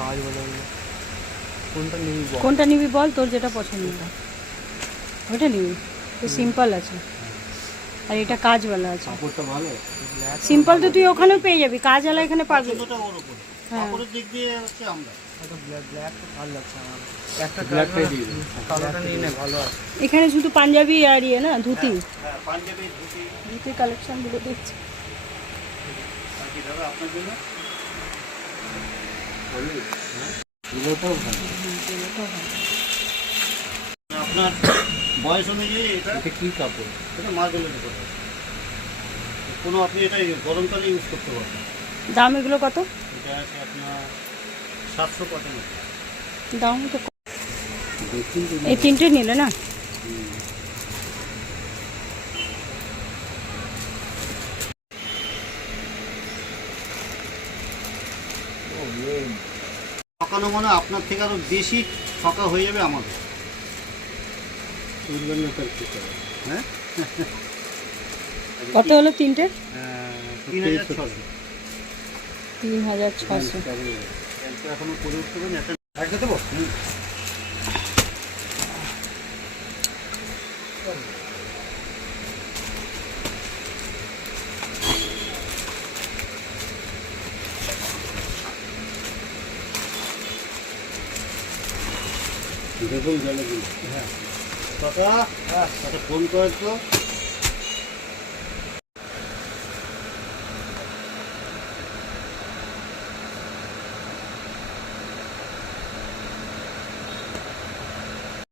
কাজ বলে কোনটা নিবি বল, তোর যেটা পছন্দ ওইটা নিবি, তো সিম্পল আছে আর এটা কাজওয়ালা আছে। কাপড়টা ভালো, সিম্পল তো তুই ওখানেও পেয়ে যাবি, কাজওয়ালা এখানে পাবি। হ্যাঁ কাপড়ের দিক দিয়ে হচ্ছে আমরা ব্ল্যাক তো ভালো লাগছে আমার, একটা ব্ল্যাকটাই দিয়ে দিন, কালোটা নিয়ে নে ভালো আছে। এখানে শুধু পাঞ্জাবি আর ইয়ে না, ধুতি, হ্যাঁ পাঞ্জাবি ধুতি ধুতির কালেকশনগুলো দেখছি। আর কি দাদা আপনার জন্য এগুলোটাও ভালো। আপনার বয়স অনুযায়ী এটা এটা কি কাপড়? এটা মার্বেলের উপর কোনো আপনি এটা গরমকালে ইউজ করতে পারবেন। দাম এগুলো কত? এটা আছে আপনার 795। দাম তো দেখুন তো এই তিনটে নিলে না? ঠকানো মানে আপনার থেকে আরো বেশি ঠকা হয়ে যাবে আমাদের। তুলবেন না তার কি করে? হ্যাঁ কত হলো তিনটে? 3600। 3600। এটা এখনো করে উঠতে পারেন একটা একটা দেবো? দেখুন জলে দিন। কাকা ফোন করে তো